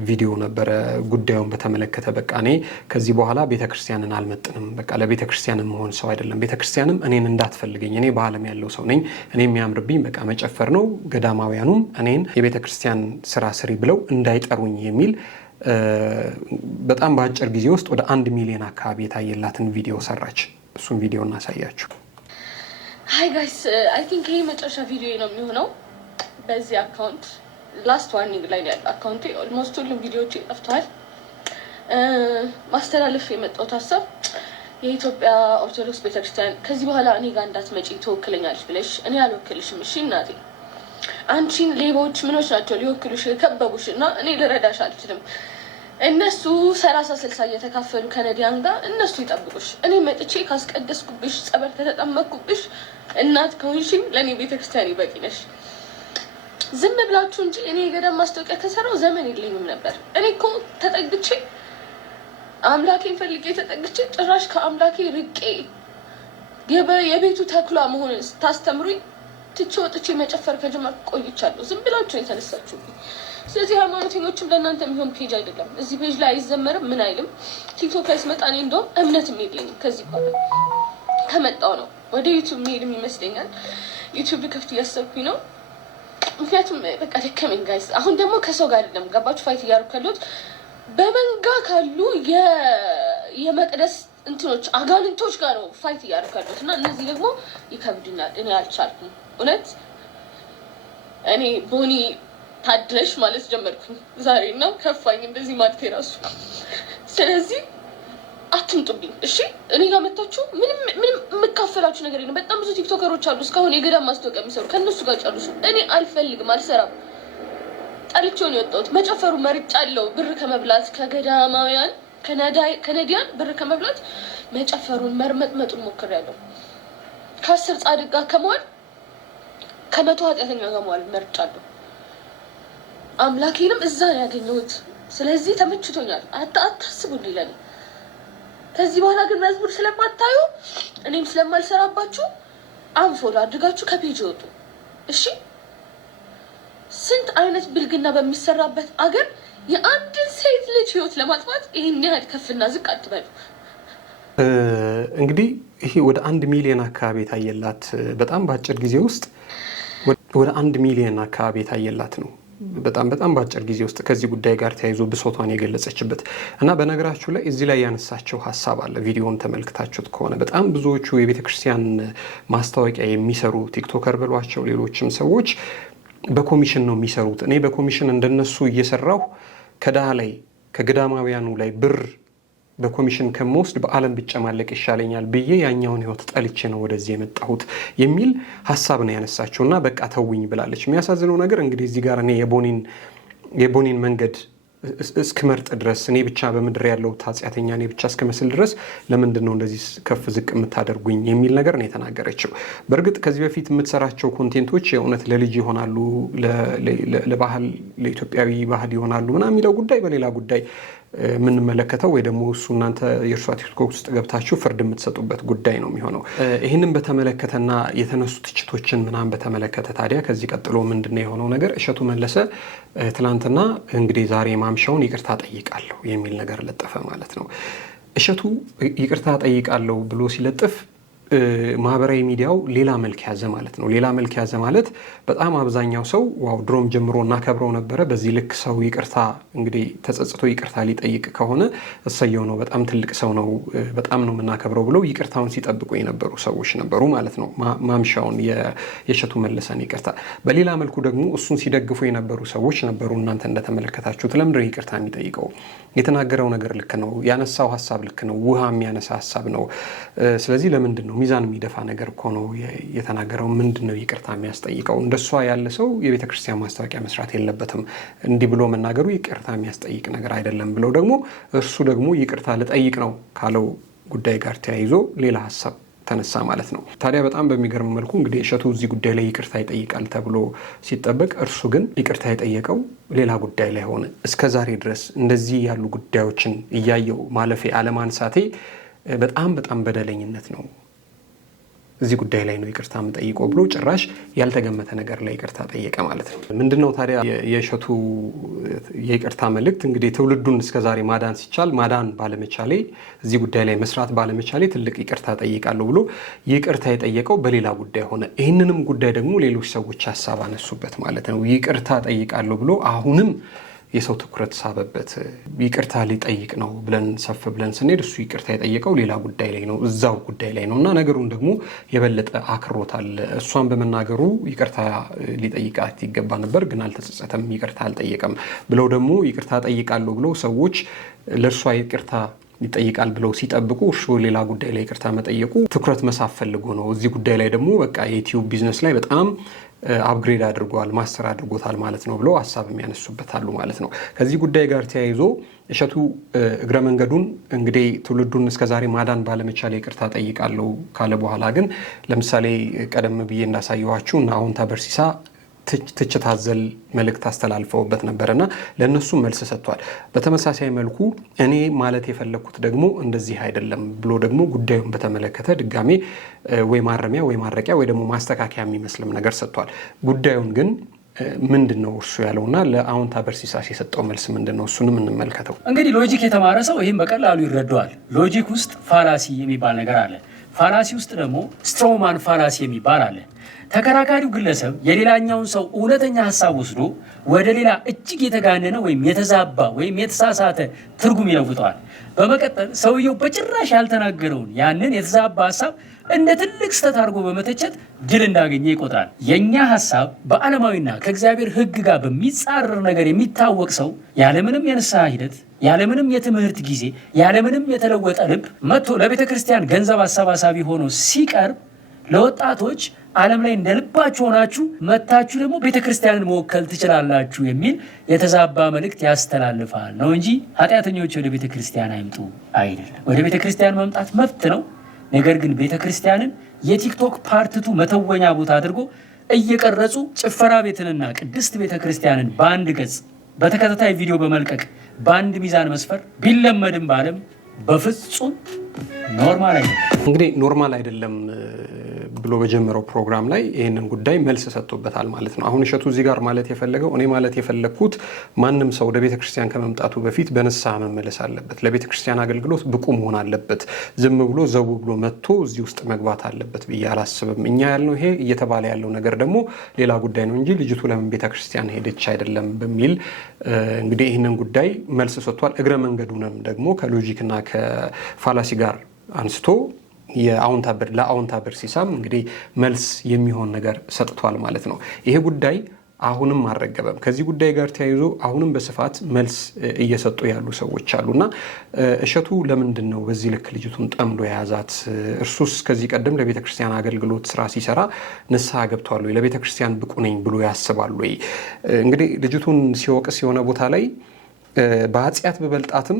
ቪዲዮ ነበረ ጉዳዩን በተመለከተ። በቃ እኔ ከዚህ በኋላ ቤተክርስቲያንን አልመጥንም፣ በቃ ለቤተክርስቲያን መሆን ሰው አይደለም፣ ቤተክርስቲያንም እኔን እንዳትፈልገኝ፣ እኔ በዓለም ያለው ሰው ነኝ፣ እኔ የሚያምርብኝ በቃ መጨፈር ነው፣ ገዳማውያኑም እኔን የቤተ ክርስቲያን ስራ ስሪ ብለው እንዳይጠሩኝ የሚል በጣም በአጭር ጊዜ ውስጥ ወደ 1 ሚሊዮን አካባቢ የታየላትን ቪዲዮ ሰራች። እሱን ቪዲዮ እናሳያችሁ። ሃይ ጋይስ አይ ቲንክ ይሄ መጨረሻ ቪዲዮ ነው የሚሆነው በዚህ አካውንት። ላስት ዋርኒንግ ላይ ያለው አካውንቴ ኦልሞስት ሁሉም ቪዲዮዎች ጠፍተዋል። ማስተላለፍ የመጣሁት ሀሳብ የኢትዮጵያ ኦርቶዶክስ ቤተክርስቲያን ከዚህ በኋላ እኔ ጋር እንዳትመጪ ትወክለኛለች ብለሽ እኔ አልወክልሽም። እሺ እናቴ፣ አንቺን ሌቦች ምኖች ናቸው ሊወክሉሽ የከበቡሽ እና እኔ ልረዳሽ አልችልም። እነሱ 30-60 እየተካፈሉ ከነዲያን ጋር እነሱ ይጠብቁሽ። እኔ መጥቼ ካስቀደስኩብሽ፣ ጸበል ከተጠመቅኩብሽ፣ እናት ከሆንሽኝ ለእኔ ቤተክርስቲያን ይበቂ ነሽ። ዝም ብላችሁ እንጂ እኔ የገዳም ማስታወቂያ ከሰራው ዘመን የለኝም ነበር። እኔ እኮ ተጠግቼ አምላኬን ፈልጌ ተጠግቼ ጭራሽ ከአምላኬ ርቄ የቤቱ ተክሏ መሆንን ስታስተምሩኝ ትቼ ወጥቼ መጨፈር ከጀመርኩ ቆይቻለሁ። ዝም ብላችሁ የተነሳችሁብኝ። ስለዚህ ሃይማኖተኞችም ለእናንተ የሚሆን ፔጅ አይደለም። እዚህ ፔጅ ላይ አይዘመርም ምን አይልም። ቲክቶክ ላይ ስመጣ እኔ እንደውም እምነትም የለኝም። ከዚህ በኋላ ከመጣው ነው ወደ ዩቲዩብ መሄድም ይመስለኛል። ዩቲዩብ ልከፍት እያሰብኩኝ ነው። ምክንያቱም በቃ ደከመኝ ጋይስ። አሁን ደግሞ ከሰው ጋር አይደለም ገባችሁ ፋይት እያደረኩ ያለሁት በመንጋ ካሉ የመቅደስ እንትኖች አጋንንቶች ጋር ነው ፋይት እያደረኩ ያለሁት እና እነዚህ ደግሞ ይከብዱኛል። እኔ አልቻልኩም። እውነት እኔ ቦኒ ታድለሽ ማለት ጀመርኩኝ ዛሬ እና ከፋኝ እንደዚህ ማለት የራሱ። ስለዚህ አትምጡብኝ እሺ። እኔ ጋር መጣችሁ ምንም የምካፈላችሁ ነገር የለም። በጣም ብዙ ቲክቶከሮች አሉ እስካሁን የገዳም ማስታወቂያ የሚሰሩ፣ ከእነሱ ጋር ጨርሱ። እኔ አልፈልግም፣ አልሰራም። ጠልቼውን የወጣሁት መጨፈሩ መርጫለሁ። ብር ከመብላት ከገዳማውያን ከነዲያን ብር ከመብላት መጨፈሩን መርመጥመጡን ሞክሬያለሁ። ከ10 ጻድቅ ጋር ከመዋል ከ100 ኃጢአተኛ ጋር መዋል መርጫለሁ። አምላኬንም እዛ ነው ያገኘሁት። ስለዚህ ተመችቶኛል። አታስቡልኝ ለኔ። ከዚህ በኋላ ግን መዝሙር ስለማታዩ እኔም ስለማልሰራባችሁ አንፎሎ አድርጋችሁ ከፔጅ ወጡ። እሺ? ስንት አይነት ብልግና በሚሰራበት አገር የአንድን ሴት ልጅ ህይወት ለማጥፋት ይሄን ያህል ከፍና ዝቅ አትበሉ። እንግዲህ ይሄ ወደ 1 ሚሊዮን አካባቢ የታየላት በጣም በአጭር ጊዜ ውስጥ ወደ 1 ሚሊዮን አካባቢ የታየላት ነው። በጣም በአጭር ጊዜ ውስጥ ከዚህ ጉዳይ ጋር ተያይዞ ብሶቷን የገለጸችበት እና በነገራችሁ ላይ እዚህ ላይ ያነሳቸው ሀሳብ አለ። ቪዲዮውን ተመልክታችሁት ከሆነ በጣም ብዙዎቹ የቤተክርስቲያን ማስታወቂያ የሚሰሩ ቲክቶከር ብሏቸው ሌሎችም ሰዎች በኮሚሽን ነው የሚሰሩት። እኔ በኮሚሽን እንደነሱ እየሰራሁ ከድሃ ላይ ከገዳማውያኑ ላይ ብር በኮሚሽን ከመወስድ በዓለም ብጨማለቅ ይሻለኛል ብዬ ያኛውን ህይወት ጠልቼ ነው ወደዚህ የመጣሁት የሚል ሀሳብ ነው ያነሳችውና በቃ ተውኝ ብላለች። የሚያሳዝነው ነገር እንግዲህ እዚህ ጋር እኔ የቦኒን መንገድ እስክመርጥ ድረስ እኔ ብቻ በምድር ያለው ኃጢአተኛ እኔ ብቻ እስክመስል ድረስ ለምንድን ነው እንደዚህ ከፍ ዝቅ የምታደርጉኝ የሚል ነገር ነው የተናገረችው። በእርግጥ ከዚህ በፊት የምትሰራቸው ኮንቴንቶች የእውነት ለልጅ ይሆናሉ፣ ለባህል ለኢትዮጵያዊ ባህል ይሆናሉ ምናምን የሚለው ጉዳይ በሌላ ጉዳይ የምንመለከተው ወይ ደግሞ እሱ እናንተ የእርሷ ቲክቶክ ውስጥ ገብታችሁ ፍርድ የምትሰጡበት ጉዳይ ነው የሚሆነው። ይህንን በተመለከተና የተነሱ ትችቶችን ምናምን በተመለከተ ታዲያ ከዚህ ቀጥሎ ምንድነው የሆነው ነገር? እሸቱ መለሰ ትላንትና እንግዲህ ዛሬ ማምሻውን ይቅርታ ጠይቃለሁ የሚል ነገር ለጠፈ ማለት ነው። እሸቱ ይቅርታ ጠይቃለሁ ብሎ ሲለጥፍ ማህበራዊ ሚዲያው ሌላ መልክ ያዘ ማለት ነው። ሌላ መልክ ያዘ ማለት በጣም አብዛኛው ሰው ዋው ድሮም ጀምሮ እናከብረው ነበረ። በዚህ ልክ ሰው ይቅርታ እንግዲህ ተጸጽቶ ይቅርታ ሊጠይቅ ከሆነ እሰየው ነው፣ በጣም ትልቅ ሰው ነው፣ በጣም ነው የምናከብረው ብለው ይቅርታውን ሲጠብቁ የነበሩ ሰዎች ነበሩ ማለት ነው። ማምሻውን የእሸቱ መለሰን ይቅርታ። በሌላ መልኩ ደግሞ እሱን ሲደግፉ የነበሩ ሰዎች ነበሩ። እናንተ እንደተመለከታችሁት ለምንድን ነው ይቅርታ የሚጠይቀው? የተናገረው ነገር ልክ ነው፣ ያነሳው ሀሳብ ልክ ነው፣ ውሃ የሚያነሳ ሀሳብ ነው። ስለዚህ ለምንድን ነው ሚዛን የሚደፋ ነገር እኮ ነው የተናገረው? ምንድን ነው ይቅርታ የሚያስጠይቀው? እንደሷ ያለ ሰው የቤተክርስቲያን ማስታወቂያ መስራት የለበትም፣ እንዲህ ብሎ መናገሩ ይቅርታ የሚያስጠይቅ ነገር አይደለም ብለው ደግሞ እርሱ ደግሞ ይቅርታ ልጠይቅ ነው ካለው ጉዳይ ጋር ተያይዞ ሌላ ሀሳብ ተነሳ ማለት ነው። ታዲያ በጣም በሚገርም መልኩ እንግዲህ እሸቱ እዚህ ጉዳይ ላይ ይቅርታ ይጠይቃል ተብሎ ሲጠበቅ እርሱ ግን ይቅርታ የጠየቀው ሌላ ጉዳይ ላይ ሆነ። እስከ ዛሬ ድረስ እንደዚህ ያሉ ጉዳዮችን እያየው ማለፌ አለማንሳቴ በጣም በደለኝነት ነው። እዚህ ጉዳይ ላይ ነው ይቅርታ የምጠይቀው ብሎ ጭራሽ ያልተገመተ ነገር ላይ ይቅርታ ጠየቀ ማለት ነው። ምንድነው ታዲያ የእሸቱ የይቅርታ መልእክት? እንግዲህ ትውልዱን እስከዛሬ ማዳን ሲቻል ማዳን ባለመቻሌ፣ እዚህ ጉዳይ ላይ መስራት ባለመቻሌ ትልቅ ይቅርታ ጠይቃለሁ ብሎ ይቅርታ የጠየቀው በሌላ ጉዳይ ሆነ። ይህንንም ጉዳይ ደግሞ ሌሎች ሰዎች ሀሳብ አነሱበት ማለት ነው። ይቅርታ ጠይቃለሁ ብሎ አሁንም የሰው ትኩረት ሳበበት። ይቅርታ ሊጠይቅ ነው ብለን ሰፍ ብለን ስንሄድ እሱ ይቅርታ የጠየቀው ሌላ ጉዳይ ላይ ነው፣ እዛው ጉዳይ ላይ ነው እና ነገሩን ደግሞ የበለጠ አክሮታል። እሷን በመናገሩ ይቅርታ ሊጠይቃት ይገባ ነበር፣ ግን አልተጸጸተም፣ ይቅርታ አልጠየቀም ብለው ደግሞ ይቅርታ ጠይቃለሁ ብለው ሰዎች ለእርሷ ይቅርታ ይጠይቃል ብለው ሲጠብቁ እርሱ ሌላ ጉዳይ ላይ ይቅርታ መጠየቁ ትኩረት መሳብ ፈልጎ ነው። እዚህ ጉዳይ ላይ ደግሞ በቃ የዩቲዩብ ቢዝነስ ላይ በጣም አፕግሬድ አድርጓል፣ ማስተር አድርጎታል ማለት ነው ብለው ሀሳብ የሚያነሱበታሉ ማለት ነው። ከዚህ ጉዳይ ጋር ተያይዞ እሸቱ እግረ መንገዱን እንግዲህ ትውልዱን እስከዛሬ ማዳን ባለመቻል ይቅርታ ጠይቃለሁ ካለ በኋላ ግን ለምሳሌ ቀደም ብዬ እንዳሳየኋችሁ እና አሁን ታበርሲሳ ትችት አዘል መልእክት አስተላልፈውበት ነበርና ለነሱ መልስ ሰጥቷል። በተመሳሳይ መልኩ እኔ ማለት የፈለኩት ደግሞ እንደዚህ አይደለም ብሎ ደግሞ ጉዳዩን በተመለከተ ድጋሜ ወይ ማረሚያ ወይ ማረቂያ ወይ ደግሞ ማስተካከያ የሚመስልም ነገር ሰጥቷል። ጉዳዩን ግን ምንድነው እርሱ ያለውና ለአሁን ታበርሲሳስ የሰጠው መልስ ምንድነው? እሱንም እንመልከተው። እንግዲህ ሎጂክ የተማረ ሰው ይህም በቀላሉ ይረዳዋል። ሎጂክ ውስጥ ፋላሲ የሚባል ነገር አለ። ፋላሲ ውስጥ ደግሞ ስትሮማን ፋላሲ የሚባል አለ። ተከራካሪው ግለሰብ የሌላኛውን ሰው እውነተኛ ሀሳብ ወስዶ ወደ ሌላ እጅግ የተጋነነ ወይም የተዛባ ወይም የተሳሳተ ትርጉም ይለውጠዋል። በመቀጠል ሰውየው በጭራሽ ያልተናገረውን ያንን የተዛባ ሀሳብ እንደ ትልቅ ስህተት አድርጎ በመተቸት ድል እንዳገኘ ይቆጥራል። የኛ ሀሳብ በዓለማዊና ከእግዚአብሔር ሕግ ጋር በሚጻረር ነገር የሚታወቅ ሰው ያለምንም የንስሐ ሂደት፣ ያለምንም የትምህርት ጊዜ፣ ያለምንም የተለወጠ ልብ መጥቶ ለቤተ ክርስቲያን ገንዘብ አሰባሳቢ ሆኖ ሲቀርብ ለወጣቶች ዓለም ላይ እንደልባችሁ ሆናችሁ መታችሁ ደግሞ ቤተክርስቲያንን መወከል ትችላላችሁ የሚል የተዛባ መልእክት ያስተላልፋል ነው እንጂ ኃጢአተኞች ወደ ቤተክርስቲያን አይምጡ አይደለም። ወደ ቤተክርስቲያን መምጣት መብት ነው። ነገር ግን ቤተክርስቲያንን የቲክቶክ ፓርትቱ መተወኛ ቦታ አድርጎ እየቀረጹ ጭፈራ ቤትንና ቅድስት ቤተክርስቲያንን በአንድ ገጽ በተከታታይ ቪዲዮ በመልቀቅ በአንድ ሚዛን መስፈር ቢለመድም ባለም በፍጹም ኖርማል አይደለም። እንግዲህ ኖርማል አይደለም ብሎ በጀመረው ፕሮግራም ላይ ይህንን ጉዳይ መልስ ሰጥቶበታል ማለት ነው። አሁን እሸቱ እዚህ ጋር ማለት የፈለገው እኔ ማለት የፈለግኩት ማንም ሰው ወደ ቤተክርስቲያን ከመምጣቱ በፊት በንስሐ መመለስ አለበት፣ ለቤተክርስቲያን አገልግሎት ብቁ መሆን አለበት፣ ዝም ብሎ ዘው ብሎ መጥቶ እዚህ ውስጥ መግባት አለበት ብዬ አላስብም። እኛ ያልነው ይሄ እየተባለ ያለው ነገር ደግሞ ሌላ ጉዳይ ነው እንጂ ልጅቱ ለምን ቤተክርስቲያን ሄደች አይደለም በሚል እንግዲህ ይህንን ጉዳይ መልስ ሰጥቷል። እግረ መንገዱንም ደግሞ ከሎጂክና ከፋላሲ ጋር አንስቶ ለአዎንታ በርሲሳም እንግዲህ መልስ የሚሆን ነገር ሰጥቷል ማለት ነው። ይሄ ጉዳይ አሁንም አልረገበም። ከዚህ ጉዳይ ጋር ተያይዞ አሁንም በስፋት መልስ እየሰጡ ያሉ ሰዎች አሉና እሸቱ ለምንድን ነው በዚህ ልክ ልጅቱን ጠምዶ የያዛት? እርሱስ ከዚህ ቀደም ለቤተ ክርስቲያን አገልግሎት ስራ ሲሰራ ንስሐ ገብቷል ወይ? ለቤተ ክርስቲያን ብቁ ነኝ ብሎ ያስባል ወይ? እንግዲህ ልጅቱን ሲወቅስ የሆነ ቦታ ላይ በኃጢአት በበልጣትም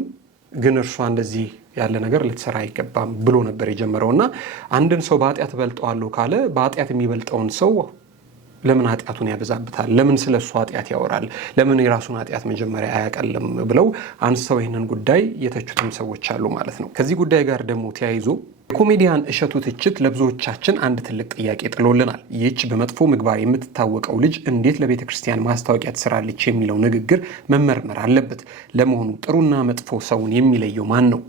ግን እርሷ እንደዚህ ያለ ነገር ልትሰራ አይገባም ብሎ ነበር የጀመረው እና አንድን ሰው በኃጢአት በልጠዋለሁ ካለ በኃጢአት የሚበልጠውን ሰው ለምን ኃጢአቱን ያበዛብታል? ለምን ስለ እሱ ኃጢአት ያወራል? ለምን የራሱን ኃጢአት መጀመሪያ አያቀልም? ብለው አንስተው ይህንን ጉዳይ የተቹትም ሰዎች አሉ ማለት ነው። ከዚህ ጉዳይ ጋር ደግሞ ተያይዞ የኮሜዲያን እሸቱ ትችት ለብዙዎቻችን አንድ ትልቅ ጥያቄ ጥሎልናል። ይህች በመጥፎ ምግባር የምትታወቀው ልጅ እንዴት ለቤተ ክርስቲያን ማስታወቂያ ትሰራለች የሚለው ንግግር መመርመር አለበት። ለመሆኑ ጥሩና መጥፎ ሰውን የሚለየው ማን ነው?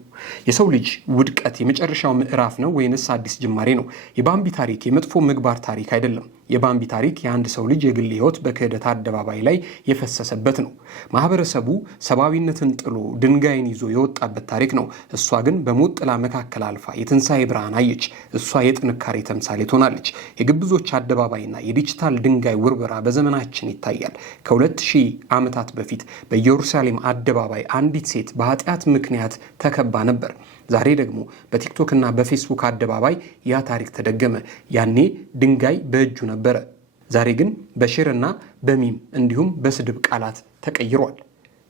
የሰው ልጅ ውድቀት የመጨረሻው ምዕራፍ ነው ወይንስ አዲስ ጅማሬ ነው? የባምቢ ታሪክ የመጥፎ ምግባር ታሪክ አይደለም። የባምቢ ታሪክ የአንድ ሰው ልጅ የግል ሕይወት በክህደት አደባባይ ላይ የፈሰሰበት ነው። ማህበረሰቡ ሰብአዊነትን ጥሎ ድንጋይን ይዞ የወጣበት ታሪክ ነው። እሷ ግን በሞት ጥላ መካከል አልፋ የትንሣኤ ብርሃን አየች። እሷ የጥንካሬ ተምሳሌት ሆናለች። የግብዞች አደባባይና የዲጂታል ድንጋይ ውርበራ በዘመናችን ይታያል። ከ2000 ዓመታት በፊት በኢየሩሳሌም አደባባይ አንዲት ሴት በኃጢአት ምክንያት ተከባ ነበር። ዛሬ ደግሞ በቲክቶክ እና በፌስቡክ አደባባይ ያ ታሪክ ተደገመ። ያኔ ድንጋይ በእጁ ነበረ። ዛሬ ግን በሼር እና በሚም እንዲሁም በስድብ ቃላት ተቀይሯል።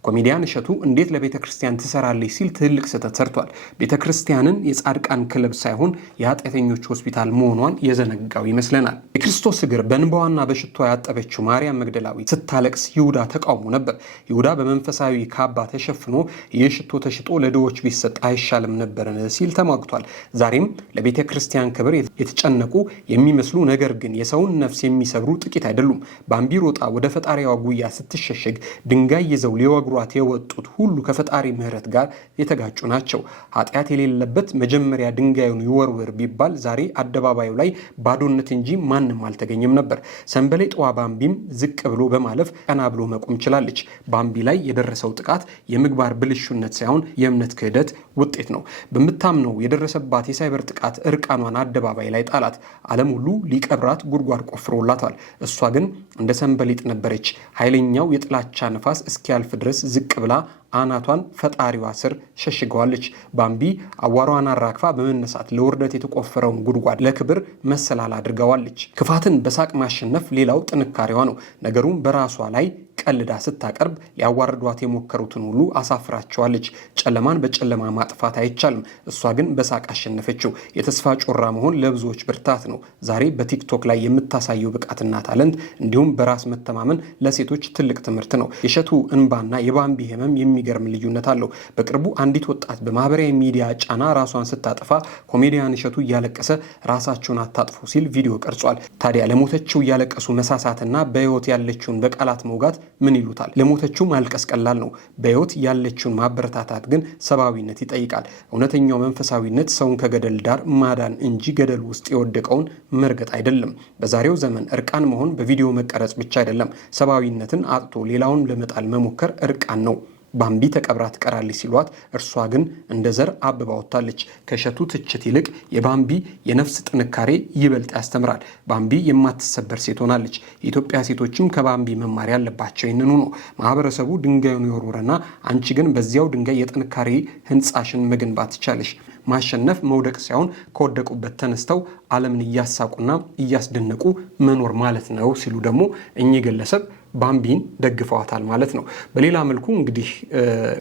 ኮሜዲያን እሸቱ እንዴት ለቤተ ክርስቲያን ትሰራለች ሲል ትልቅ ስህተት ሰርቷል። ቤተ ክርስቲያንን የጻድቃን ክለብ ሳይሆን የኃጢአተኞች ሆስፒታል መሆኗን የዘነጋው ይመስለናል። የክርስቶስ እግር በእንባዋና በሽቷ ያጠበችው ማርያም መግደላዊት ስታለቅስ ይሁዳ ተቃውሞ ነበር። ይሁዳ በመንፈሳዊ ካባ ተሸፍኖ ይህ ሽቶ ተሽጦ ለድሆች ቢሰጥ አይሻልም ነበርን ሲል ተሟግቷል። ዛሬም ለቤተ ክርስቲያን ክብር የተጨነቁ የሚመስሉ ነገር ግን የሰውን ነፍስ የሚሰብሩ ጥቂት አይደሉም። ባምቢ ሮጣ ወደ ፈጣሪዋ ጉያ ስትሸሸግ ድንጋይ ይዘው ሊወግሯት የወጡት ሁሉ ከፈጣሪ ምሕረት ጋር የተጋጩ ናቸው። ኃጢአት የሌለበት መጀመሪያ ድንጋዩን ይወርውር ቢባል ዛሬ አደባባዩ ላይ ባዶነት እንጂ ማንም አልተገኘም ነበር። ሰንበሌጧ ባምቢም ዝቅ ብሎ በማለፍ ቀና ብሎ መቆም ችላለች። ባምቢ ላይ የደረሰው ጥቃት የምግባር ብልሹነት ሳይሆን የእምነት ክህደት ውጤት ነው። በምታምነው የደረሰባት የሳይበር ጥቃት እርቃኗን አደባባይ ላይ ጣላት። ዓለም ሁሉ ሊቀብራት ጉድጓድ ቆፍሮላታል። እሷ ግን እንደ ሰንበሌጥ ነበረች። ኃይለኛው የጥላቻ ነፋስ እስኪያልፍ ድረስ ዝቅ ብላ አናቷን ፈጣሪዋ ስር ሸሽገዋለች። ባምቢ አዋሯን አራግፋ በመነሳት ለውርደት የተቆፈረውን ጉድጓድ ለክብር መሰላል አድርገዋለች። ክፋትን በሳቅ ማሸነፍ ሌላው ጥንካሬዋ ነው። ነገሩን በራሷ ላይ ቀልዳ ስታቀርብ ሊያዋርዷት የሞከሩትን ሁሉ አሳፍራቸዋለች። ጨለማን በጨለማ ማጥፋት አይቻልም። እሷ ግን በሳቅ አሸነፈችው። የተስፋ ጮራ መሆን ለብዙዎች ብርታት ነው። ዛሬ በቲክቶክ ላይ የምታሳየው ብቃትና ታለንት እንዲሁም በራስ መተማመን ለሴቶች ትልቅ ትምህርት ነው። የእሸቱ እንባና የባምቢ ህመም የሚገርም ልዩነት አለው። በቅርቡ አንዲት ወጣት በማህበራዊ ሚዲያ ጫና ራሷን ስታጠፋ ኮሜዲያን እሸቱ እያለቀሰ ራሳቸውን አታጥፉ ሲል ቪዲዮ ቀርጿል። ታዲያ ለሞተችው እያለቀሱ መሳሳትና በህይወት ያለችውን በቃላት መውጋት ምን ይሉታል? ለሞተችው ማልቀስ ቀላል ነው። በህይወት ያለችውን ማበረታታት ግን ሰብአዊነት ይጠይቃል። እውነተኛው መንፈሳዊነት ሰውን ከገደል ዳር ማዳን እንጂ ገደል ውስጥ የወደቀውን መርገጥ አይደለም። በዛሬው ዘመን እርቃን መሆን በቪዲዮ መቀረጽ ብቻ አይደለም። ሰብአዊነትን አጥቶ ሌላውን ለመጣል መሞከር እርቃን ነው። ባምቢ ተቀብራ ትቀራለች ሲሏት እርሷ ግን እንደ ዘር አብባ ወጥታለች። ከእሸቱ ትችት ይልቅ የባምቢ የነፍስ ጥንካሬ ይበልጥ ያስተምራል። ባምቢ የማትሰበር ሴት ሆናለች። የኢትዮጵያ ሴቶችም ከባምቢ መማር ያለባቸው ይህንኑ ነው። ማህበረሰቡ ድንጋዩን ይወርውረና አንቺ ግን በዚያው ድንጋይ የጥንካሬ ህንፃሽን መገንባት ትቻለሽ። ማሸነፍ መውደቅ ሳይሆን ከወደቁበት ተነስተው ዓለምን እያሳቁና እያስደነቁ መኖር ማለት ነው ሲሉ ደግሞ እኚህ ግለሰብ ባምቢን ደግፈዋታል ማለት ነው። በሌላ መልኩ እንግዲህ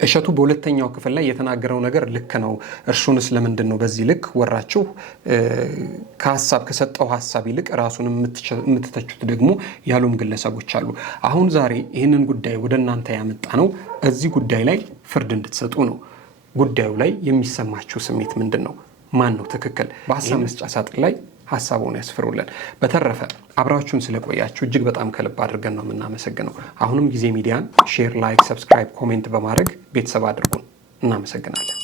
እሸቱ በሁለተኛው ክፍል ላይ የተናገረው ነገር ልክ ነው፣ እርሱንስ ለምንድን ነው በዚህ ልክ ወራችሁ ከሰጠው ሀሳብ ይልቅ ራሱን የምትተቹት ደግሞ ያሉም ግለሰቦች አሉ። አሁን ዛሬ ይህንን ጉዳይ ወደ እናንተ ያመጣ ነው እዚህ ጉዳይ ላይ ፍርድ እንድትሰጡ ነው። ጉዳዩ ላይ የሚሰማችሁ ስሜት ምንድን ነው? ማን ነው ትክክል? በሀሳብ መስጫ ሳጥን ላይ ሀሳቡን ያስፍሩልን። በተረፈ አብራችሁን ስለቆያችሁ እጅግ በጣም ከልብ አድርገን ነው የምናመሰግነው። አሁንም ጊዜ ሚዲያን ሼር፣ ላይክ፣ ሰብስክራይብ፣ ኮሜንት በማድረግ ቤተሰብ አድርጉን። እናመሰግናለን።